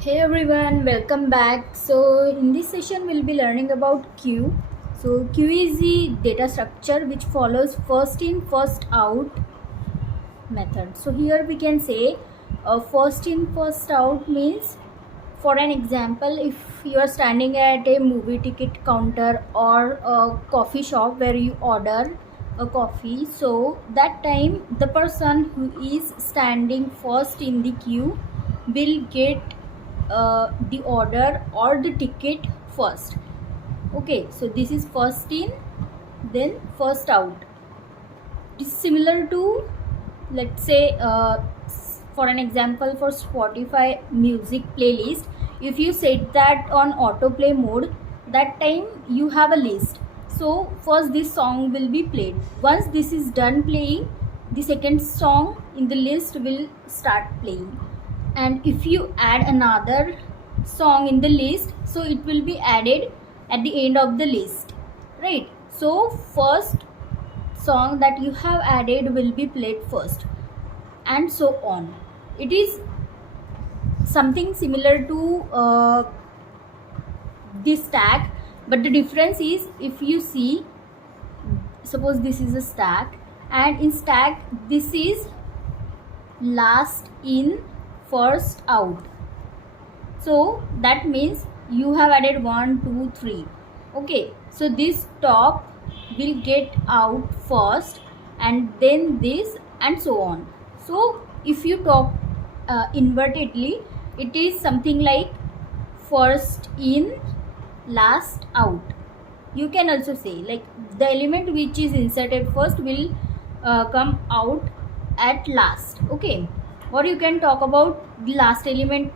Hey everyone, welcome back. So in this session we'll be learning about queue. So queue is the data structure which follows first in first out method. So here we can say first in first out means, for an example, if you are standing at a movie ticket counter or a coffee shop where you order a coffee, so that time the person who is standing first in the queue will get the order or the ticket first. Okay, so this is first in then first out. It is similar to, let's say, for an example, for Spotify music playlist, if you set that on autoplay mode, that time you have a list. So first this song will be played. Once this is done playing, the second song in the list will start playing. And if you add another song in the list, so it will be added at the end of the list, right? So first song that you have added will be played first, and so on. It is something similar to this stack, but the difference is, if you see, suppose this is a stack, and in stack this is last in first out. So that means you have added 1 2 3. Okay, so this top will get out first, and then this, and so on. So if you talk invertedly, it is something like first in last out. You can also say like the element which is inserted first will come out at last. Okay, or you can talk about the last element.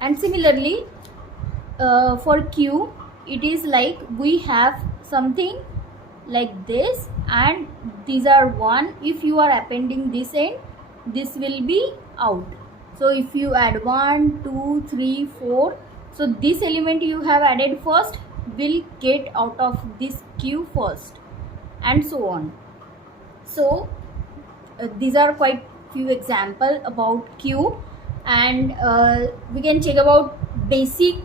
And similarly, for queue, it is like we have something like this, and these are one. If you are appending this end, this will be out. So if you add 1 2 3 4, so this element you have added first will get out of this queue first, and so on. So these are quite few examples about queue. And we can check about basic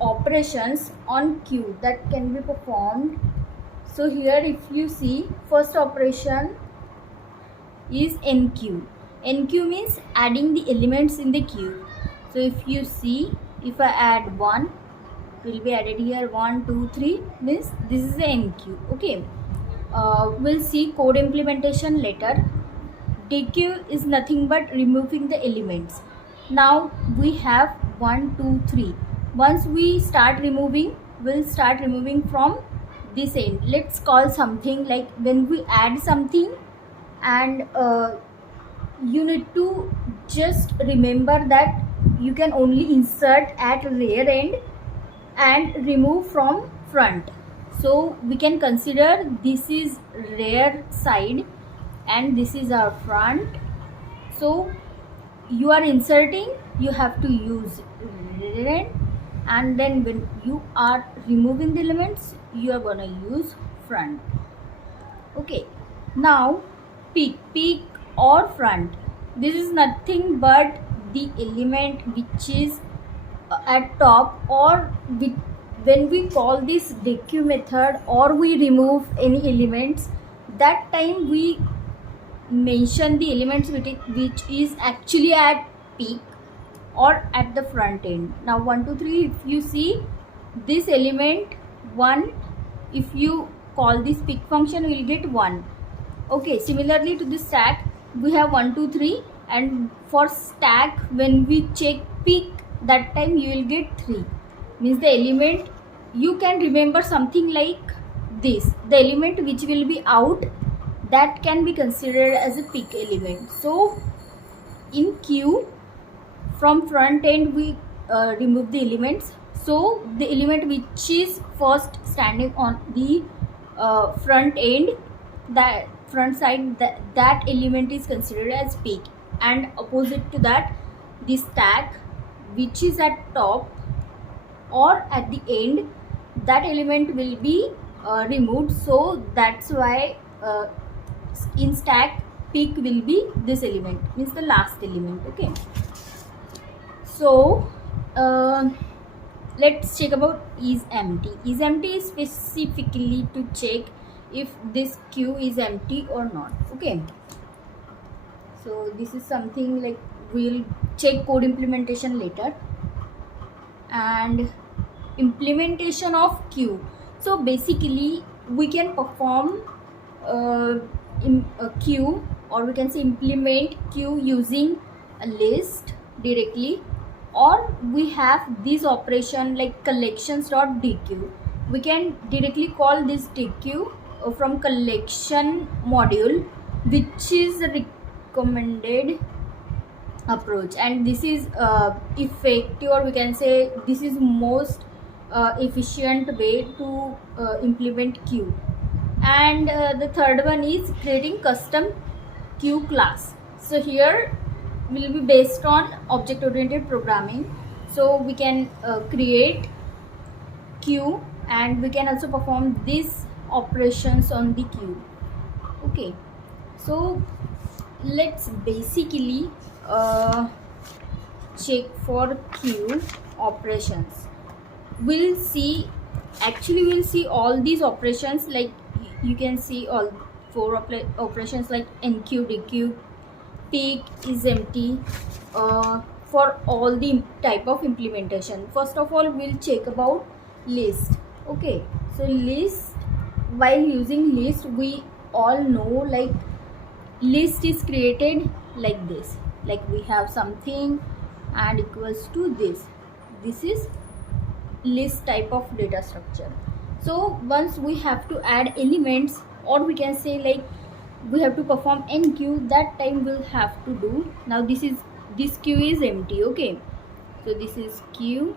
operations on queue that can be performed. So here, if you see, first operation is enqueue. Enqueue means adding the elements in the queue. So if you see, if I add 1, it will be added here. 1 2 3 means this is the enqueue. Okay, we'll see code implementation later. Dequeue is nothing but removing the elements. Now we have 1 2 3. Once we start removing, we'll start removing from this end. Let's call something like, when we add something, and you need to just remember that you can only insert at rear end and remove from front. So we can consider this is rear side and this is our front. So you are inserting, you have to use rear end, and then when you are removing the elements, you are gonna use front. Okay, now peak or front, this is nothing but the element which is at top, or when we call this dequeue method, or we remove any elements, that time we mention the elements which is actually at peak or at the front end. Now 1 2 3, if you see this element 1, if you call this peak function, we will get 1. Okay, similarly to this stack, we have 1 2 3, and for stack when we check peak, that time you will get 3. Means the element, you can remember something like this, the element which will be out, that can be considered as a peak element. So in queue, from front end we remove the elements. So the element which is first standing on the front end, that front side, that element is considered as peak. And opposite to that, the stack which is at top or at the end, that element will be removed. So that's why in stack peak will be this element, means the last element. Okay, so uh, let's check about isEmpty. isEmpty is specifically to check if this queue is empty or not. Okay, so this is something like we'll check code implementation later. And implementation of queue. So basically we can perform in a queue, or we can say implement queue using a list directly, or we have this operation like collections.dequeue. We can directly call this dequeue from collection module, which is a recommended approach, and this is effective, or we can say this is most efficient way to implement queue. And the third one is creating custom queue class. So here will be based on object oriented programming, so we can create queue, and we can also perform these operations on the queue. Okay, so let's basically check for queue operations. We'll see all these operations, like you can see all four operations like enqueue, dequeue, pick, isEmpty, for all the type of implementation. First of all, we'll check about list. Okay, so list, while using list, we all know like list is created like this, like we have something and equals to this is list type of data structure. So once we have to add elements, or we can say like we have to perform enqueue, that time we'll have to do. Now this queue is empty. Okay, so this is queue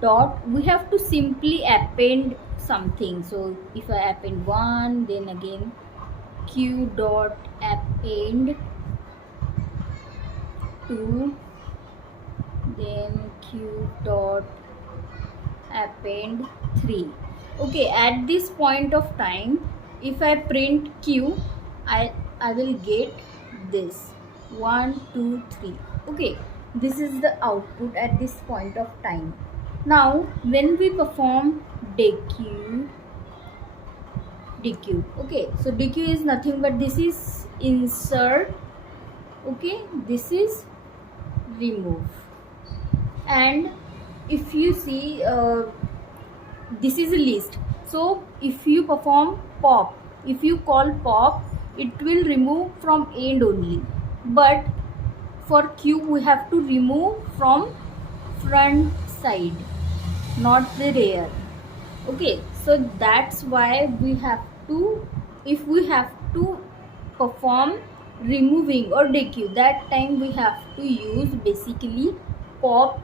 dot, we have to simply append something. So if I append 1, then again queue dot append 2, then queue dot append 3. Okay, at this point of time, if I print queue, I will get this 1 2 3. Okay, this is the output at this point of time. Now when we perform dequeue, okay, so dequeue is nothing but this is insert, okay, this is remove. And if you see this is a list, so if you perform pop, if you call pop, it will remove from end only, but for queue we have to remove from front side, not the rear. Okay, so that's why we have to, if we have to perform removing or dequeue, that time we have to use basically pop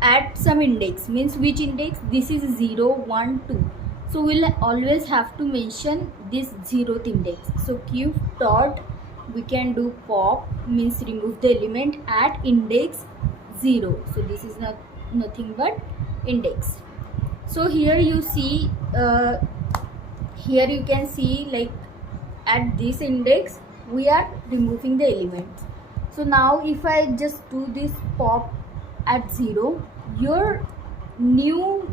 at some index, means which index, this is 0 1 2, so we'll always have to mention this 0th index. So queue dot, we can do pop, means remove the element at index 0, so this is nothing but index. So here you see here you can see like at this index we are removing the elements. So now if I just do this pop at 0, your new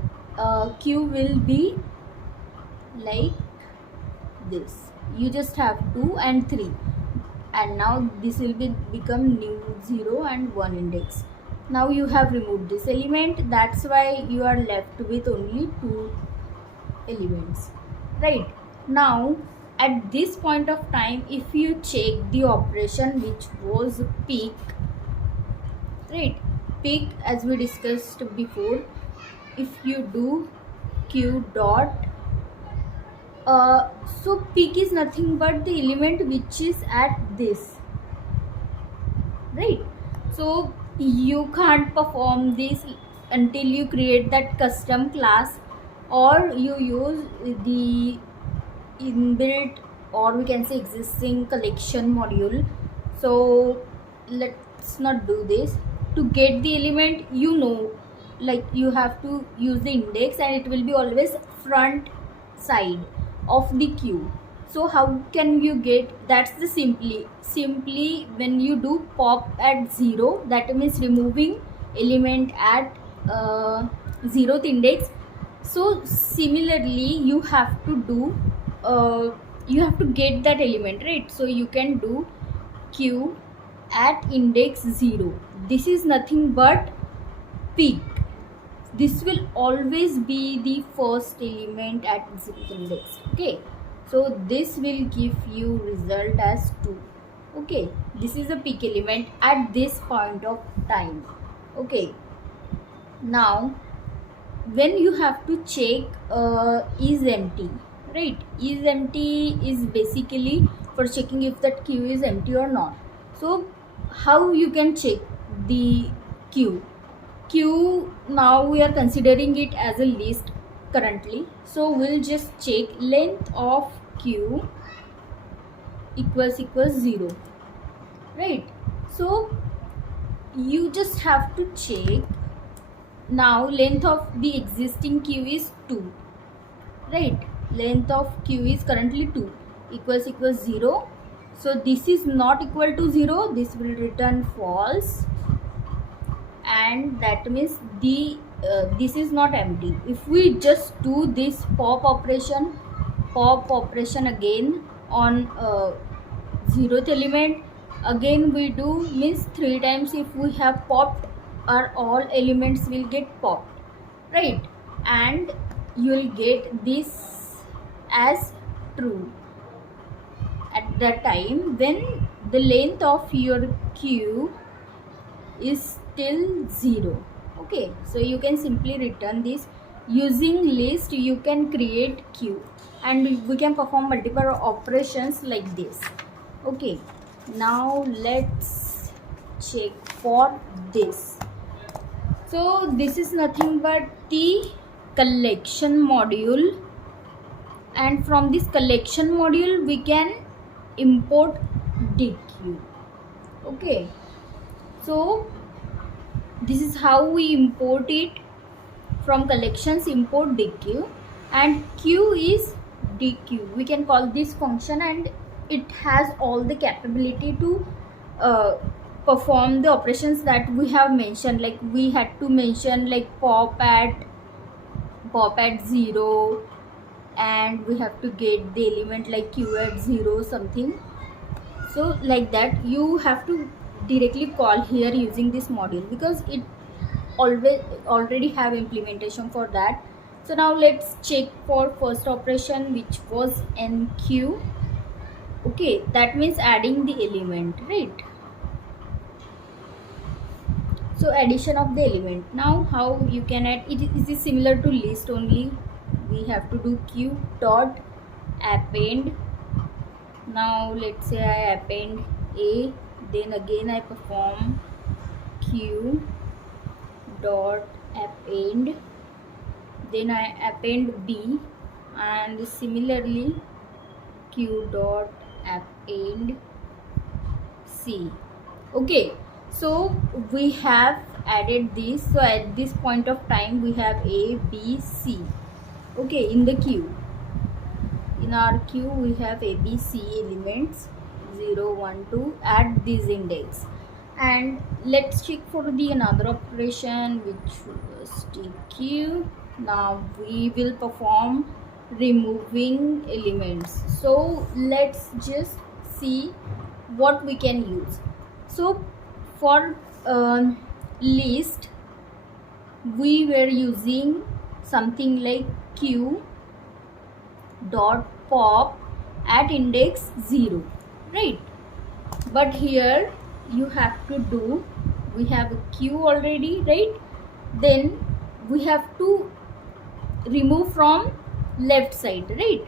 queue will be like this. You just have 2 and 3, and now this will become new 0 and 1 index. Now you have removed this element, that's why you are left with only 2 elements, right? Now at this point of time, if you check the operation which was pick, right, pick, as we discussed before, if you do queue dot so pick is nothing but the element which is at this, right? So you can't perform this until you create that custom class, or you use the inbuilt, or we can say existing collection module. So let's not do this. To get the element, you know, like you have to use the index, and it will be always front side of the queue. So how can you get, that's the simply when you do pop at 0, that means removing element at 0th index. So similarly you have to do you have to get that element, right? So you can do queue at index 0. This is nothing but peak. This will always be the first element at 0th index. Okay, so this will give you result as 2. Okay, this is a peak element at this point of time. Okay, now when you have to check isEmpty, right? isEmpty is basically for checking if that queue is empty or not. So how you can check the queue? Now we are considering it as a list currently, so we'll just check length of queue equals 0, right? So you just have to check. Now length of the existing queue is 2, right? Length of queue is currently 2 equals 0. So this is not equal to 0, this will return false, and that means the this is not empty. If we just do this pop operation again on 0th element, again we do, means 3 times if we have popped, our all elements will get popped, right? And you will get this as true at that time when the length of your queue is still 0. Okay, so you can simply return this. Using list you can create queue and we can perform multiple operations like this. Okay, now let's check for this. So this is nothing but the collection module, and from this collection module we can import dequeue. Okay, so this is how we import it from collections. Import dequeue, and queue is dequeue. We can call this function and it has all the capability to perform the operations that we have mentioned. Like we had to mention like pop at 0, and we have to get the element like queue at 0 something. So like that you have to directly call here using this module, because it already have implementation for that. So now let's check for first operation, which was enqueue. Okay, that means adding the element, right? So addition of the element. Now how you can add it? It is similar to list, only we have to do queue dot append. Now let's say I append A, then again I perform queue dot append, then I append B, and similarly queue dot append C. Okay, so we have added this. So at this point of time we have A, B, C. Okay, in the queue, in our queue we have A, B, C elements 0, 1, 2 at this index. And let's check for the another operation, which was dequeue. Now we will perform removing elements. So let's just see what we can use. So for list we were using something like queue dot pop at index 0, right? But here you have to do, we have a queue already, right? Then we have to remove from left side, right?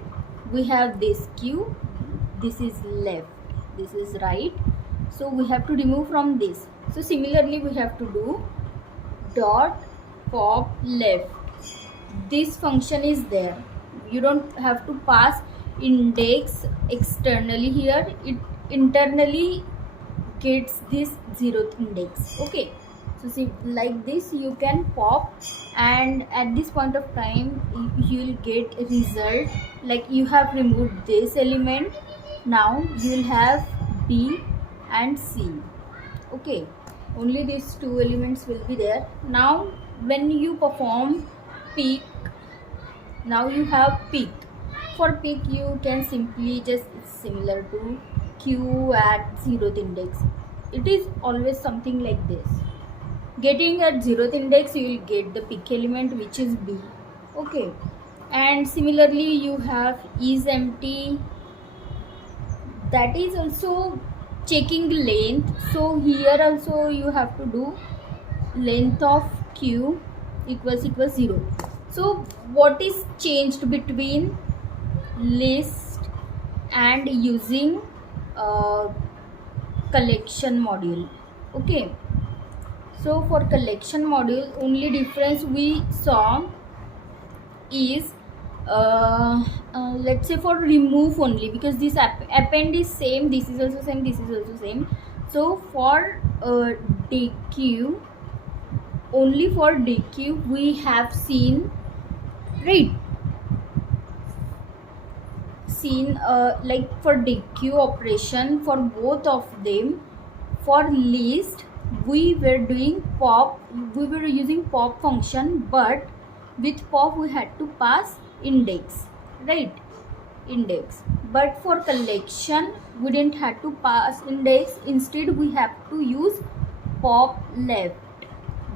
We have this queue, this is left, this is right, so we have to remove from this. So similarly we have to do dot pop left. This function is there, you don't have to pass index externally here, it internally gets this 0th index. Okay, so see, like this you can pop, and at this point of time you will get a result like you have removed this element. Now you will have B and C. Okay, only these two elements will be there. Now when you perform pick, now you have pick. For pick you can simply just, it's similar to queue at 0th index. It is always something like this. Getting at 0th index you will get the pick element, which is B. Okay, and similarly you have isEmpty, that is also checking length. So here also you have to do length of queue equals 0. So what is changed between list and using collection module? Okay, so for collection module only difference we saw is let's say for remove only, because this append is same, this is also same, this is also same. So for dequeue, only for dequeue we have seen, right, like for dequeue operation for both of them. For list we were doing pop, we were using pop function, but with pop we had to pass index, right, index. But for collection we didn't have to pass index, instead we have to use pop left,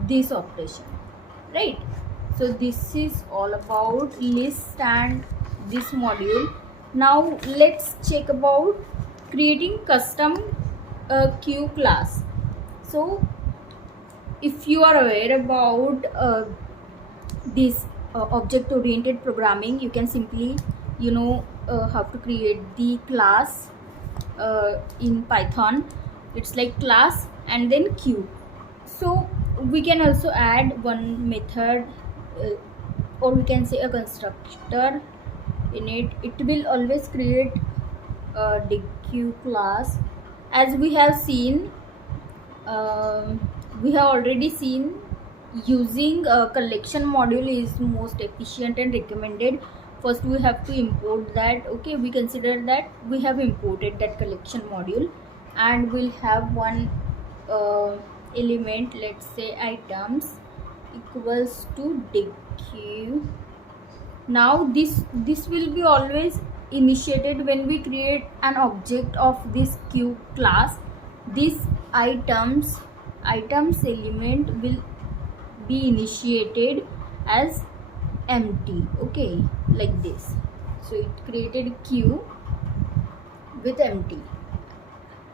this operation, right. So this is all about list and this module. Now let's check about creating custom queue class. So if you are aware about this object oriented programming, you can simply how to create the class in Python. It's like class and then queue. So we can also add one method or we can say a constructor in it. It will always create a dequeue class. As we have seen, we have already seen using a collection module is most efficient and recommended. First we have to import that. Okay, we consider that we have imported that collection module, and we'll have one element, let's say items equals to dequeue. Now this will be always initiated when we create an object of this queue class. This items element will be initiated as empty. Okay, like this. So it created queue with empty.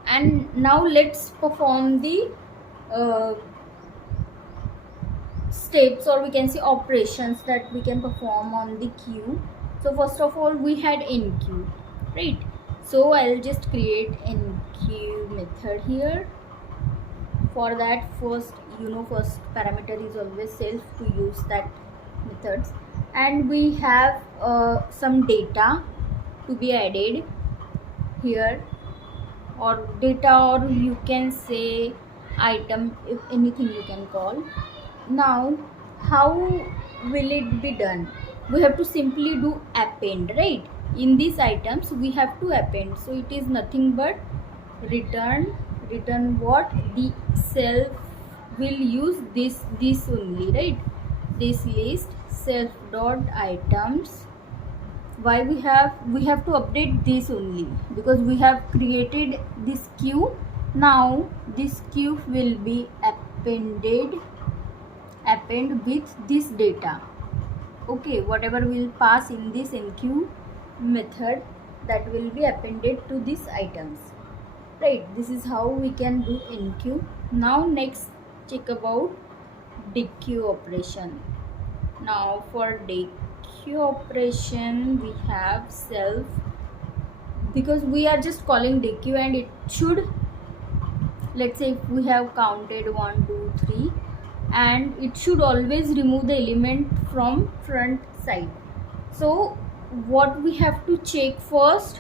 And now let's perform the steps, or we can say operations that we can perform on the queue. So first of all we had enqueue, right? So I'll just create enqueue method here. For that, first parameter is always self, to use that methods. And we have some data to be added here, or data, or you can say item, if anything you can call. Now how will it be done? We have to simply do append, right? In these items we have to append. So it is nothing but return what? The self will use this only, right? This list self dot items. Why we have to update this only? Because we have created this queue. Now this queue will be append with this data. Okay, whatever will pass in this enqueue method, that will be appended to these items, right? This is how we can do enqueue. Now next check about dequeue operation. Now for dequeue operation we have self, because we are just calling dequeue, and it should, let's say if we have counted 1 2 3, and it should always remove the element from front side. So what we have to check first,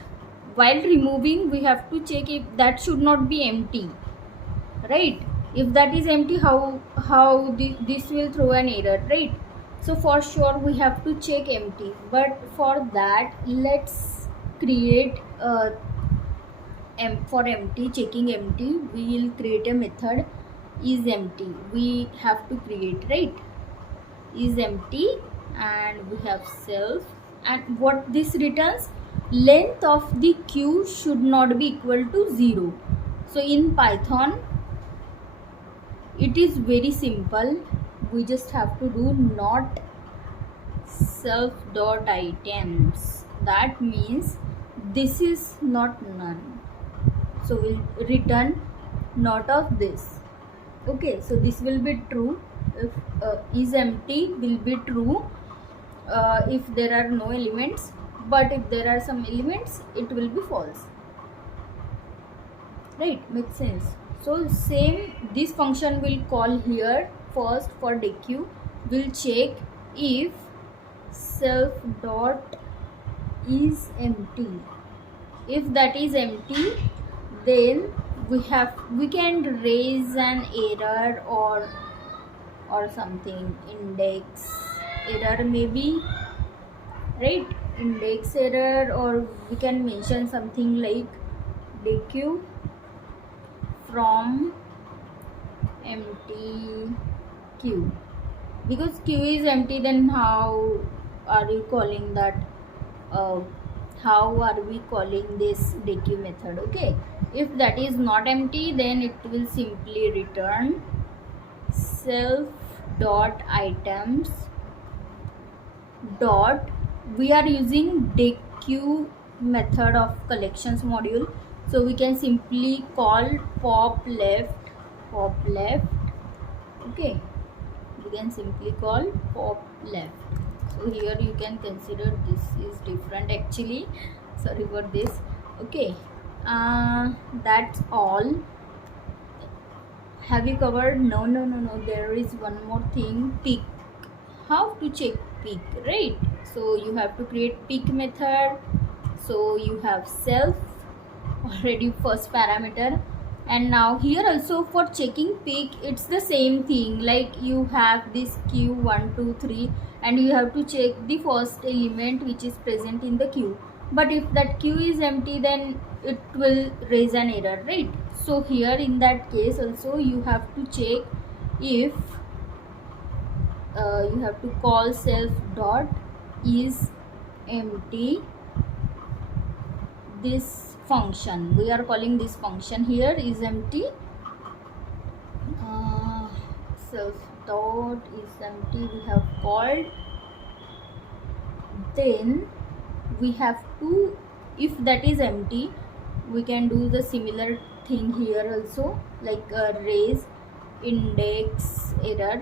while removing we have to check if that should not be empty, right? If that is empty, how this will throw an error, right? So for sure we have to check empty. But for that, let's create for empty, checking empty, we will create a method isEmpty we have to create, right? isEmpty, and we have self, and what this returns, length of the queue should not be equal to 0. So in Python it is very simple. We just have to do not self dot items. That means this is not none, so we'll return not of this. Okay, so this will be true if isEmpty will be true if there are no elements, but if there are some elements it will be false, right? Makes sense. So same, this function will call here. First for dequeue we'll check if self dot is empty. If that is empty, then we can raise an error or something, index error maybe, right? Index error, or we can mention something like dequeue from empty queue, because queue is empty. Then how are you calling that? How are we calling this dequeue method? Okay, if that is not empty, then it will simply return self dot items dot, we are using dequeue method of collections module, so we can simply call pop left. Okay, we can simply call pop left. So here you can consider this is different actually, sorry for this. Okay, that's all. Have you covered? No, there is one more thing, pick. How to check pick, right? So you have to create pick method. So you have self already, first parameter, and now here also for checking pick it's the same thing, like you have this queue 1 2 3 and you have to check the first element which is present in the queue, but if that queue is empty then it will raise an error, right? So here in that case also you have to check if you have to call self dot is empty, this function we are calling, this function here is empty. Self dot is empty we have called, then we have to, if that is empty, we can do the similar thing here also, like raise index error,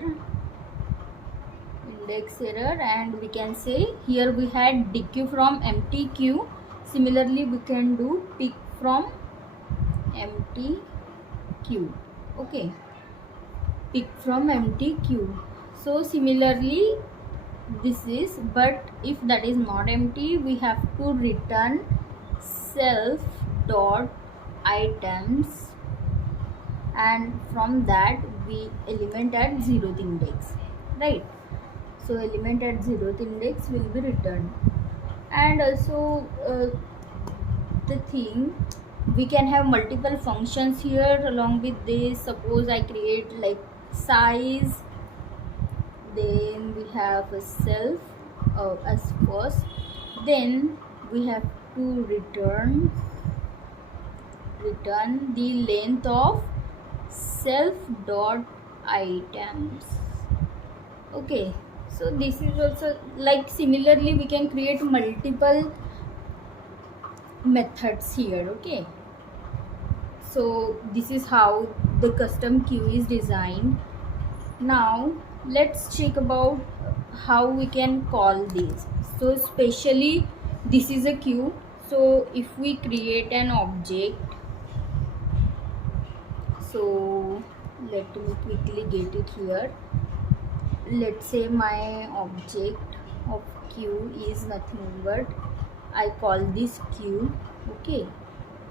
and we can say here we had dequeue from empty queue. Similarly we can do pick from empty queue. Okay, pick from empty queue. So similarly this is, but if that is not empty we have to return self dot items, and from that we element at 0th index, right? So element at 0th index will be returned. And also the thing, we can have multiple functions here along with this. Suppose I create like size, then we have a self as first, then we have to return the length of self dot items. Okay, so this is also like, similarly we can create multiple methods here. Okay, so this is how the custom queue is designed. Now let's check about how we can call this. So especially this is a queue, so if we create an object, so let me quickly get it here. Let's say my object of queue is nothing but, I call this queue. Okay,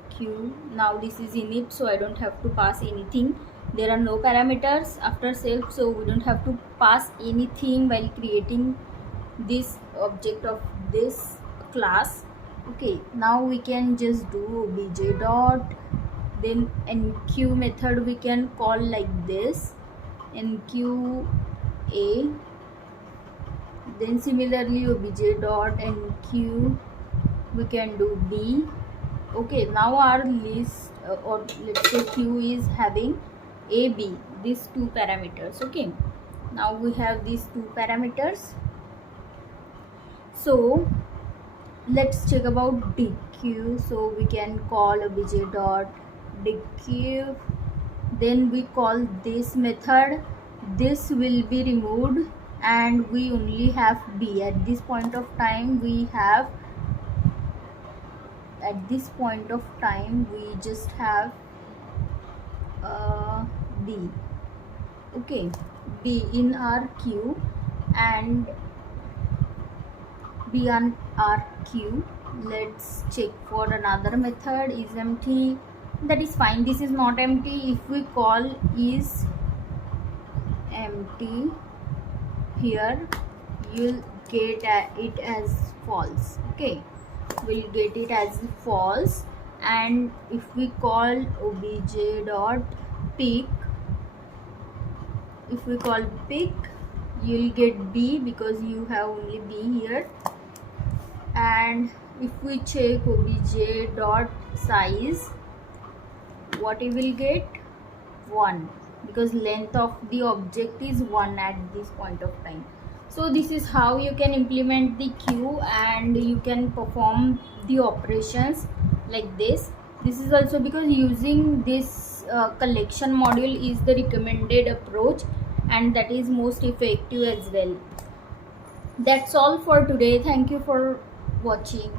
queue, now this is init, so I don't have to pass anything. There are no parameters after self, so we don't have to pass anything while creating this object of this class. Okay, now we can just do obj dot Then enqueue method we can call like this, enqueue A. Then similarly obj dot enqueue we can do B. Okay, now our list or let's say queue is having A, B, these two parameters. Okay, now we have these two parameters. So let's check about dequeue. So we can call obj dot dequeue, then we call this method, this will be removed and we only have B. At this point of time we just have B. Okay, B in our queue and B on our queue. Let's check for another method, isEmpty. That is fine, this is not empty. If we call isEmpty here, you'll get it as false. Okay, we'll get it as false. And if we call obj dot pick, if we call pick, you'll get B because you have only B here. And if we check obj dot size, what you will get? 1, because length of the object is 1 at this point of time. So this is how you can implement the queue and you can perform the operations like this. This is also because using this collection module is the recommended approach and that is most effective as well. That's all for today. Thank you for watching.